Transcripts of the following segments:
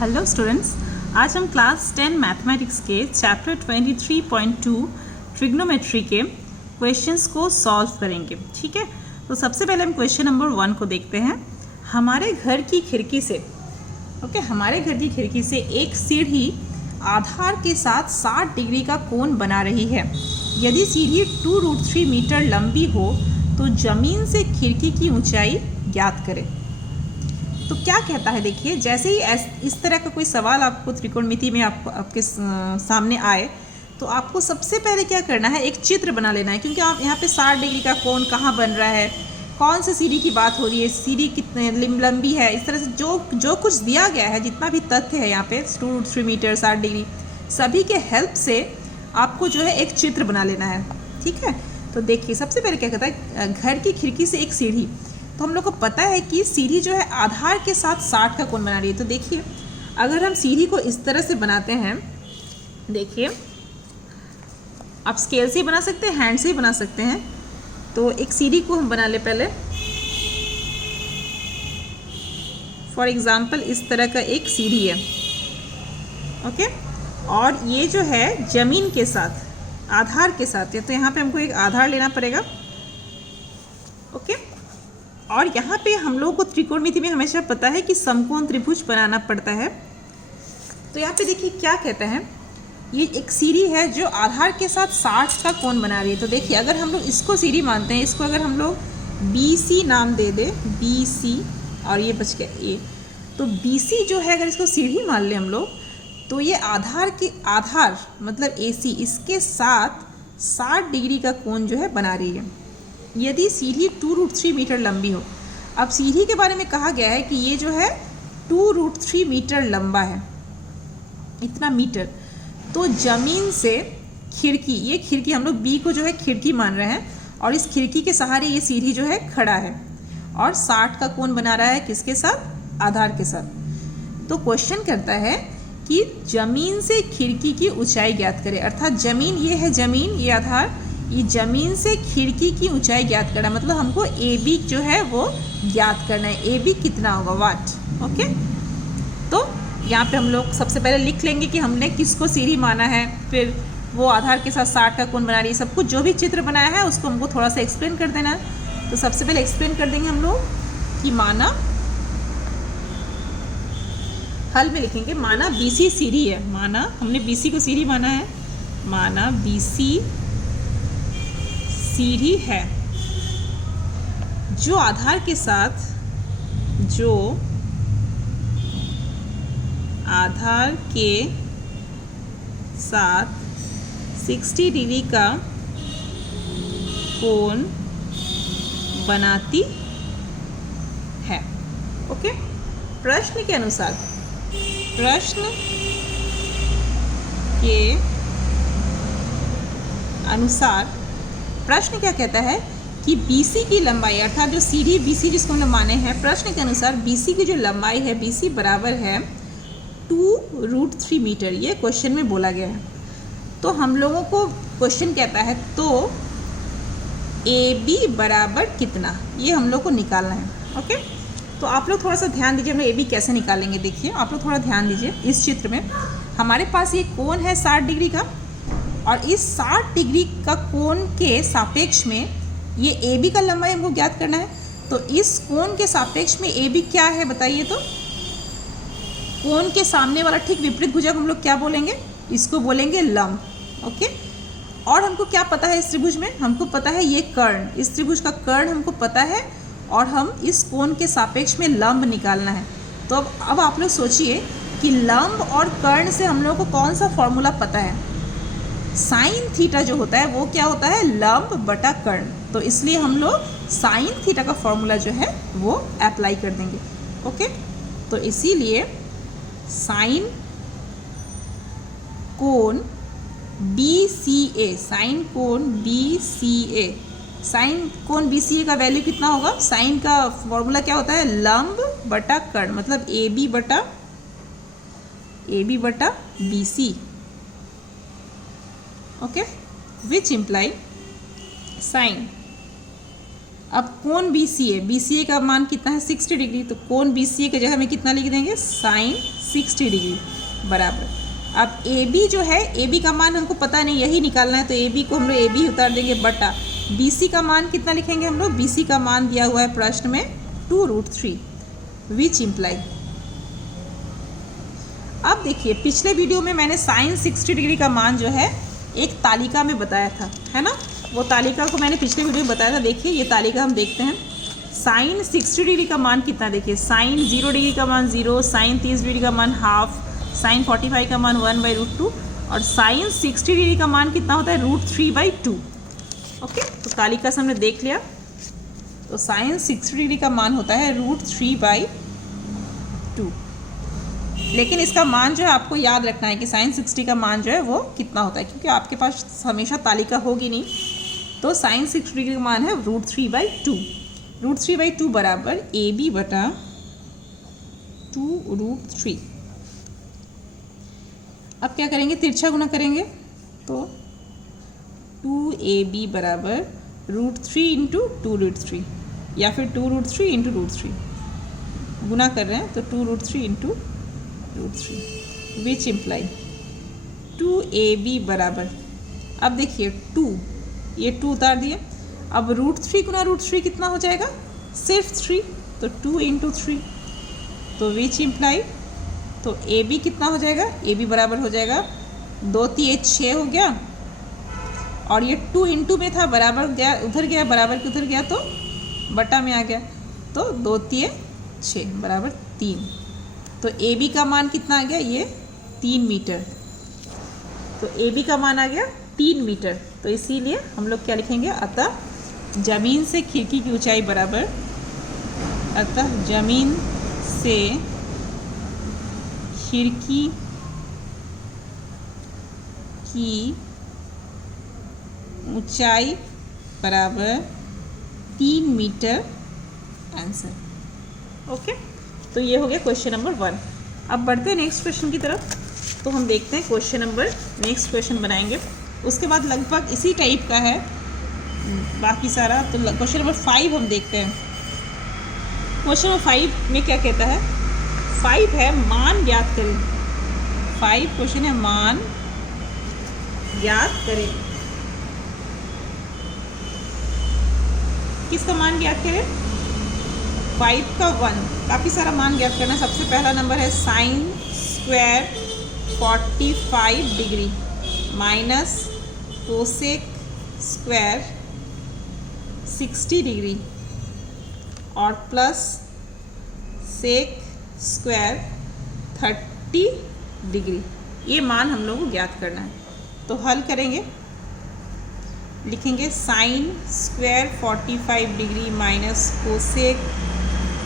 Hello students, आज हम class 10 mathematics के चैप्टर 23.2 ट्रिग्नोमेट्री के क्वेश्चंस को सॉल्व करेंगे। ठीक है, तो सबसे पहले हम क्वेश्चन नंबर 1 को देखते हैं। हमारे घर की खिड़की से एक सीढ़ी आधार के साथ 60 डिग्री का कोण बना रही है। यदि सीढ़ी 2√3 मीटर लंबी हो तो ज़मीन से खिड़की की ऊंचाई ज्ञात करें। तो क्या कहता है, देखिए, जैसे ही इस तरह का कोई सवाल आपको त्रिकोणमिति में आपके सामने आए तो आपको सबसे पहले क्या करना है, एक चित्र बना लेना है। क्योंकि आप यहाँ पे 60 डिग्री का कोण कहाँ बन रहा है, कौन सी सीढ़ी की बात हो रही है, सीढ़ी कितने लंबी है, इस तरह से जो कुछ दिया गया है, जितना भी तथ्य है यहाँ पे 2√3 मीटर 60 डिग्री, सभी के हेल्प से आपको जो है एक चित्र बना लेना है। ठीक है, तो देखिए सबसे पहले क्या कहता है, घर की खिड़की से एक सीढ़ी। तो हम लोग को पता है कि सीढ़ी जो है आधार के साथ 60 का कोण बना रही है। तो देखिए, अगर हम सीढ़ी को इस तरह से बनाते हैं, देखिए आप स्केल से ही बना सकते हैं, हैंड से ही बना सकते हैं। तो एक सीढ़ी को हम बना ले पहले। फॉर एग्जाम्पल इस तरह का एक सीढ़ी है, ओके, और ये जो है जमीन के साथ, आधार के साथ है। तो यहाँ पे हमको एक आधार लेना पड़ेगा, ओके। और यहाँ पे हम लोगों को त्रिकोणमिति में हमेशा पता है कि समकोण त्रिभुज बनाना पड़ता है। तो यहाँ पे देखिए क्या कहता है, ये एक सीढ़ी है जो आधार के साथ 60 का कोण बना रही है। तो देखिए, अगर हम लोग इसको सीढ़ी मानते हैं, इसको अगर हम लोग BC नाम दे दे, BC, और ये बच गया A, तो BC जो है, अगर इसको सीढ़ी मान लें हम लोग, तो ये आधार मतलब AC, इसके साथ 60 डिग्री का कोण जो है बना रही है। यदि सीढ़ी 2√3 मीटर लंबी हो। अब सीढ़ी के बारे में कहा गया है कि ये जो है 2√3 मीटर लंबा है, इतना मीटर। तो जमीन से खिड़की, ये खिड़की हम लोग B को जो है खिड़की मान रहे हैं, और इस खिड़की के सहारे ये सीढ़ी जो है खड़ा है और 60 का कोण बना रहा है, किसके साथ, आधार के साथ। तो क्वेश्चन करता है कि जमीन से खिड़की की ऊंचाई ज्ञात करें। अर्थात जमीन, ये है जमीन, ये आधार, ये जमीन से खिड़की की ऊंचाई ज्ञात करना, मतलब हमको AB जो है वो ज्ञात करना है। AB कितना होगा, वाट, ओके। तो यहाँ पे हम लोग सबसे पहले लिख लेंगे कि हमने किसको सीढ़ी माना है, फिर वो आधार के साथ 60 का कोण बना रही है, सब कुछ जो भी चित्र बनाया है उसको हमको थोड़ा सा एक्सप्लेन कर देना है। तो सबसे पहले एक्सप्लेन कर देंगे हम लोग कि माना, हल में लिखेंगे, माना BC सीढ़ी है, माना हमने BC को सीढ़ी माना है, माना BC सीढ़ी है जो आधार के साथ 60 डिग्री का कोण बनाती है, ओके। प्रश्न के अनुसार प्रश्न क्या कहता है कि BC की लंबाई, अर्थात जो सीढ़ी BC जिसको हमने माने हैं, प्रश्न के अनुसार BC की जो लंबाई है, BC बराबर है 2√3 मीटर, ये क्वेश्चन में बोला गया है। तो हम लोगों को क्वेश्चन कहता है, तो AB बराबर कितना, ये हम लोग को निकालना है, ओके। तो आप लोग थोड़ा सा ध्यान दीजिए, हम लोग AB कैसे निकालेंगे। देखिए, आप लोग थोड़ा ध्यान दीजिए। इस चित्र में हमारे पास ये कोण है 60 डिग्री का, और इस 60 डिग्री का कोण के सापेक्ष में ये AB का लंबाई हमको ज्ञात करना है। तो इस कोण के सापेक्ष में AB क्या है बताइए। तो कोण के सामने वाला ठीक विपरीत भुजक हम लोग क्या बोलेंगे, इसको बोलेंगे लंब, ओके। और हमको क्या पता है, इस त्रिभुज में हमको पता है ये कर्ण, इस त्रिभुज का कर्ण हमको पता है, और हम इस कोण के सापेक्ष में लंब निकालना है। तो अब आप लोग सोचिए कि लंब और कर्ण से हम लोग को कौन सा फॉर्मूला पता है, साइन थीटा जो होता है वो क्या होता है, लंब बटा कर्ण। तो इसलिए हम लोग साइन थीटा का फॉर्मूला जो है वो अप्लाई कर देंगे, ओके। तो इसीलिए साइन कोण BCA, साइन कोण BCA का वैल्यू कितना होगा, साइन का फॉर्मूला क्या होता है, लंब बटा कर्ण, मतलब AB बटा BC, ओके, विच इम्प्लाई साइन अब कोण बी सी ए का मान कितना है 60 डिग्री, तो कोण बी सी ए की जगह में कितना लिख देंगे साइन 60 डिग्री बराबर। अब ए बी जो है, ए बी का मान हमको पता नहीं, यही निकालना है, तो ए बी को हम लोग ए बी उतार देंगे बटा बी सी का मान कितना लिखेंगे हम लोग, बी सी का मान दिया हुआ है प्रश्न में 2√3 विच इम्प्लाई। अब देखिए पिछले वीडियो में मैंने साइन 60 डिग्री का मान जो है एक तालिका में बताया था, है ना, वो तालिका को मैंने पिछले वीडियो में बताया था। देखिए ये तालिका हम देखते हैं। साइन 60 डिग्री का मान कितना, देखिए साइन 0 डिग्री का मान 0, साइन 30 डिग्री का मान हाफ, साइन 45 का मान 1/√2 और साइन 60 डिग्री का मान कितना होता है √3/2। ओके, तो तालिका से हमने देख लिया। तो साइन 60 डिग्री का मान होता है √3/2। लेकिन इसका मान जो है आपको याद रखना है कि साइन 60 का मान जो है वो कितना होता है, क्योंकि आपके पास हमेशा तालिका होगी नहीं। तो साइन 60 डिग्री का मान है √3/2। √3/2 बराबर ए बी बटा 2√3। अब क्या करेंगे, तिरछा गुना करेंगे, तो 2ab बराबर √3 × 2√3 या फिर 2√3 × √3 गुना कर रहे हैं, तो 2√3 × √3 विच इम्प्लाई 2ab बराबर, अब देखिए 2, ये 2 उतार दिए। अब √3 गुना √3 कितना हो जाएगा, सिर्फ 3, तो 2 × 3, तो विच इम्प्लाई, तो ए बी कितना हो जाएगा, ए बी बराबर हो जाएगा 2 3 6 हो गया, और ये 2 × में था, बराबर गया उधर गया, बराबर के उधर गया तो बटा में आ गया, तो 2 3 6 बराबर 3। तो ए बी का मान कितना आ गया, ये 3 मीटर। तो ए बी का मान आ गया 3 मीटर। तो इसीलिए हम लोग क्या लिखेंगे, अतः ज़मीन से खिड़की की ऊंचाई बराबर, अतः ज़मीन से खिड़की की ऊंचाई बराबर 3 मीटर आंसर। ओके, तो ये हो गया क्वेश्चन नंबर 1। अब बढ़ते हैं नेक्स्ट क्वेश्चन की तरफ। तो हम देखते हैं क्वेश्चन नंबर, नेक्स्ट क्वेश्चन बनाएंगे, उसके बाद लगभग इसी टाइप का है बाकी सारा। तो क्वेश्चन नंबर 5 हम देखते हैं। क्वेश्चन नंबर 5 में क्या कहता है, 5 है मान ज्ञात करें। 5 क्वेश्चन है मान ज्ञात करें। किसका मान ज्ञात करें, 5 का 1, काफ़ी सारा मान ज्ञात करना। सबसे पहला नंबर है sign square 45 degree minus cosec square 60 degree और प्लस सेक स्क्वायर 30 डिग्री। ये मान हम लोग को ज्ञात करना है। तो हल करेंगे, लिखेंगे sine square 45 degree minus cosec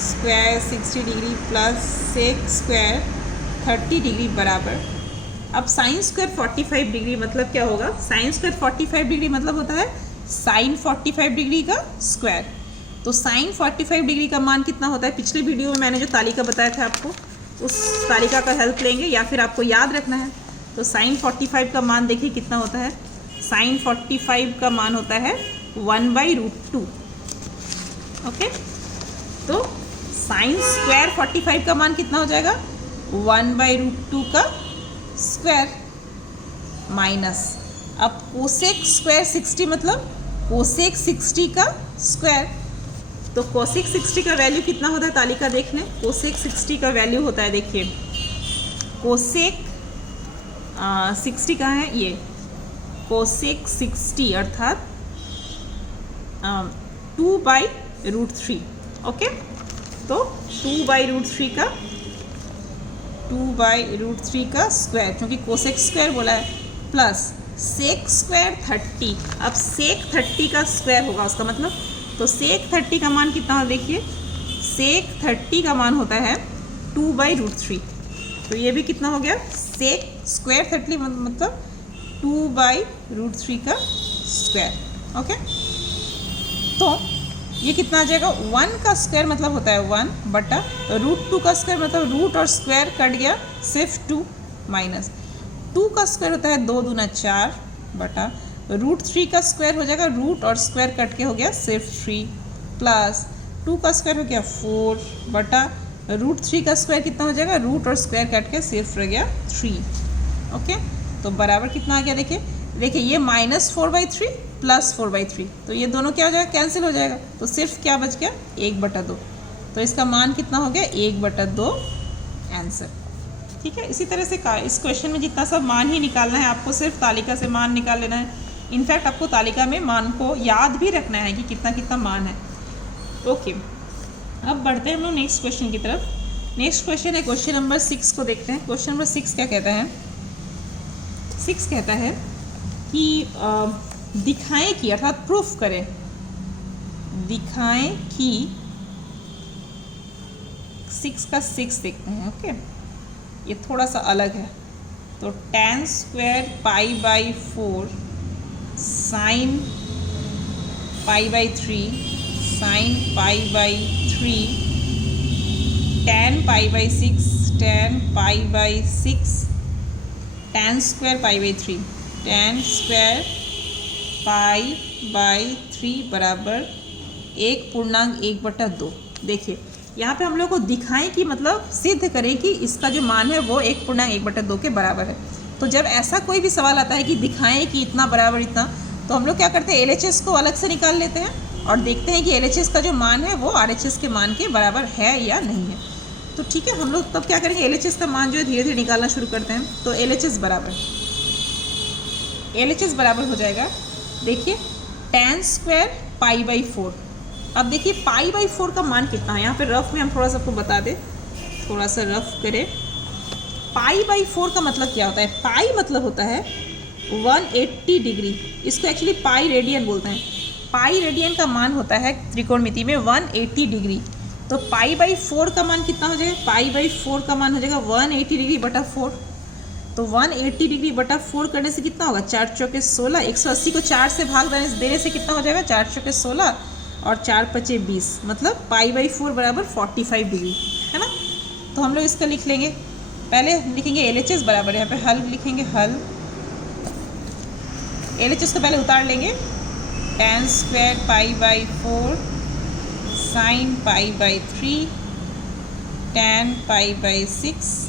square 60 degree plus sec square 30 degree बराबर। अब साइन स्क्वायर 45 डिग्री मतलब क्या होगा, साइन स्क्वायर 45 डिग्री मतलब होता है साइन 45 डिग्री का स्क्वायर। तो साइन 45 डिग्री का मान कितना होता है, पिछले वीडियो में मैंने जो तालिका बताया था आपको, उस तालिका का हेल्प लेंगे या फिर आपको याद रखना है। तो साइन 45 का मान देखिए कितना होता है, साइन 45 का मान होता है 1/√2। ओके, तो साइन स्क्वायर 45 का मान कितना हो जाएगा, 1/√2 का स्क्वायर माइनस, अब कोसेक स्क्वायर 60 मतलब कोसेक 60 का स्क्वायर। तो कोसेक 60 का वैल्यू कितना होता है, तालिका देख लें। कोसेक 60 का वैल्यू होता है, देखिए कोसेक 60 कहाँ है, ये कोसेक 60 अर्थात 2/√3। ओके, तो 2/√3 का स्क्वायर, क्योंकि कोसेक स्क्वायर बोला है, प्लस सेक स्क्वायर 30। अब सेक 30 का स्क्वायर होगा उसका मतलब, तो सेक 30 का मान कितना होगा, देखिए सेक 30 का मान होता है 2/√3। तो ये भी कितना हो गया, सेक स्क्वायर 30 मतलब 2/√3 का स्क्वायर। ओके, तो ये कितना आ जाएगा, 1 का स्क्वायर मतलब होता है 1 बटा √2 का स्क्वायर मतलब रूट और स्क्वायर कट गया, सिर्फ 2 माइनस 2 का स्क्वायर होता है 2 दूना 4 बटा √3 का स्क्वायर हो जाएगा, रूट और स्क्वायर कट के हो गया सिर्फ 3 प्लस 2 का स्क्वायर हो गया 4 बटा √3 का स्क्वायर कितना हो जाएगा, रूट और स्क्वायर काट के सिर्फ रह गया 3। ओके, तो बराबर कितना आ गया, देखिए ये -4/3 प्लस 4/3, तो ये दोनों क्या हो जाएगा, कैंसिल हो जाएगा, तो सिर्फ क्या बच गया 1/2। तो इसका मान कितना हो गया 1/2 आंसर। ठीक है, इसी तरह से इस क्वेश्चन में जितना सब मान ही निकालना है, आपको सिर्फ तालिका से मान निकाल लेना है। इनफैक्ट आपको तालिका में मान को याद भी रखना है कि कितना कितना मान है। ओके, अब बढ़ते हैं हम लोग नेक्स्ट क्वेश्चन की तरफ। नेक्स्ट क्वेश्चन है क्वेश्चन नंबर 6 को देखते हैं। क्वेश्चन नंबर 6 क्या कहता है, 6 कहता है कि दिखाएं कि, अर्थात प्रूफ करें, दिखाएं कि 6 का 6 देखते हैं। ओके, ये थोड़ा सा अलग है, तो tan² π/4 sin π/3 sin π/3 tan π/6 tan π/6 tan² π/3 tan² π/3 बराबर 1.1/2। देखिए यहाँ पे हम लोग को दिखाएं कि मतलब सिद्ध करें कि इसका जो मान है वो 1.1/2 के बराबर है। तो जब ऐसा कोई भी सवाल आता है कि दिखाएं कि इतना बराबर इतना, तो हम लोग क्या करते हैं, LHS को अलग से निकाल लेते हैं और देखते हैं कि LHS का जो मान है वो RHS के मान के बराबर है या नहीं है। तो ठीक है, हम लोग तब क्या करेंगे, LHS का मान जो है धीरे धीरे निकालना शुरू करते हैं। तो LHS बराबर हो जाएगा, देखिए tan² π/4। अब देखिए π/4 का मान कितना है, यहाँ पे रफ में हम थोड़ा सा आपको बता दें, थोड़ा सा रफ करें। π/4 का मतलब क्या होता है, पाई मतलब होता है 180 डिग्री, इसको एक्चुअली पाई रेडियन बोलते हैं। पाई रेडियन का मान होता है त्रिकोणमिति में 180 डिग्री। तो π/4 का मान कितना हो जाएगा, π/4 का मान हो जाएगा 180 डिग्री बटा 4। तो 180 डिग्री बटा 4 करने से कितना होगा, 4 चौके 16, 180 को 4 से भाग देने से कितना हो जाएगा, 4 चौके 16 और 4 पचे 20, मतलब π/4 बराबर 45 डिग्री, है ना। तो हम लोग इसका लिख लेंगे, पहले लिखेंगे LHS बराबर, यहाँ पे हल लिखेंगे, हल LHS को पहले उतार लेंगे, tan² π/4 sin π/3 tan π/6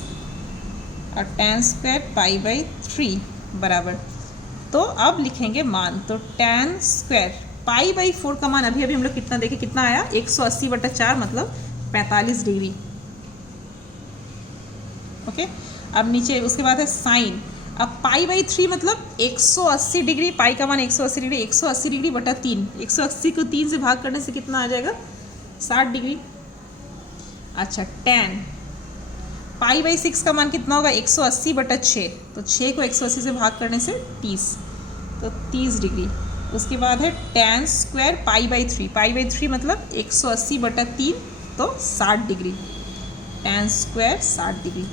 और tan² π/3 बराबर। तो अब लिखेंगे मान, तो tan² π/4 का मान अभी हम लोग कितना देखें, कितना आया 180/4 मतलब 45 डिग्री। ओके, अब नीचे उसके बाद है साइन। अब π/3 मतलब 180 डिग्री, पाई का मान 180 डिग्री, 180 डिग्री बटा 3, 180 को 3 से भाग करने से कितना आ जाएगा 60 डिग्री। अच्छा, tan π/6 का मान कितना होगा 180/6, तो 6 को 180 से भाग करने से 30, तो 30 डिग्री। उसके बाद है tan² π/3, π/3 मतलब 180/3 तो 60 डिग्री, tan² 60 डिग्री।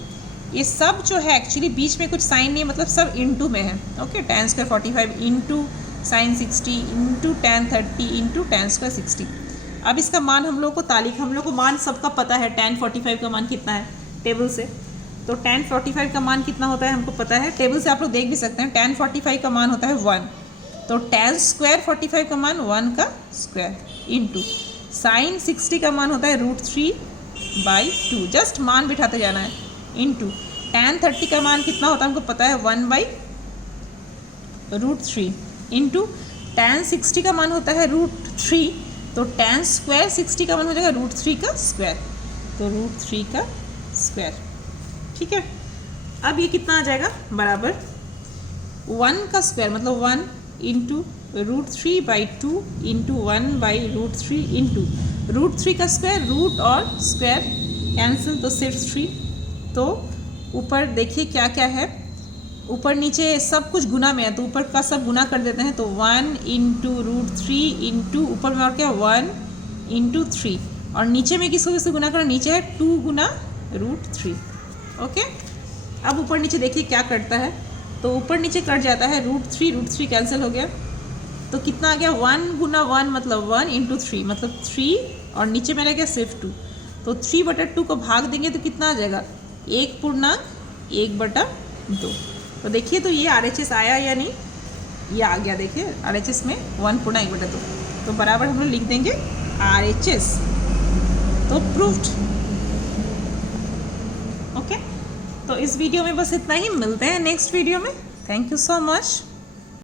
ये सब जो है एक्चुअली बीच में कुछ साइन नहीं है, मतलब सब इनटू में है। Okay, tan² 45 into sin 60 into tan 30 into tan² 60। अब इसका मान हम लोग को तालिका, हम लोग को मान सबका पता है, tan 45 का मान कितना है टेबल से। तो tan 45 का मान कितना होता है हमको पता है, टेबल से आप लोग देख भी सकते हैं। tan 45 का मान होता है 1, तो tan² 45 का मान 1 का स्क्वायर इंटू sin 60 का मान होता है √3/2, जस्ट मान बिठाते जाना है, इंटू tan 30 का मान कितना होता है हमको पता है 1/√3 इंटू tan 60 का मान होता है √3, तो tan² 60 का मान हो जाएगा √3 का स्क्वायर, तो √3 का स्क्वायर। ठीक है, अब ये कितना आ जाएगा बराबर 1 का स्क्वायर मतलब 1 इंटू √3/2 इंटू 1/√3 इंटू √3 का स्क्वायर, रूट और स्क्वायर कैंसिल तो सिर्फ 3। तो ऊपर देखिए क्या क्या है, ऊपर नीचे सब कुछ गुना में है, तो ऊपर का सब गुना कर देते हैं। तो 1 इंटू √3 इंटू ऊपर में और क्या 1 इंटू 3, और नीचे में किसको किसको गुना करना, नीचे है 2 गुना √3। ओके, अब ऊपर नीचे देखिए क्या करता है, तो ऊपर नीचे कट जाता है, √3 कैंसिल हो गया, तो कितना आ गया 1 गुना 1 मतलब 1 इंटू 3 मतलब 3, और नीचे में रह गया सिर्फ 2, तो 3/2 को भाग देंगे तो कितना आ जाएगा 1.1/2। तो देखिए तो ये RHS आया या नहीं, ये आ गया, देखिए RHS में 1.1/2, तो बराबर हम लोग लिख देंगे RHS, तो प्रूव्ड। ओके, तो इस वीडियो में बस इतना ही, मिलते हैं नेक्स्ट वीडियो में। Thank you so much.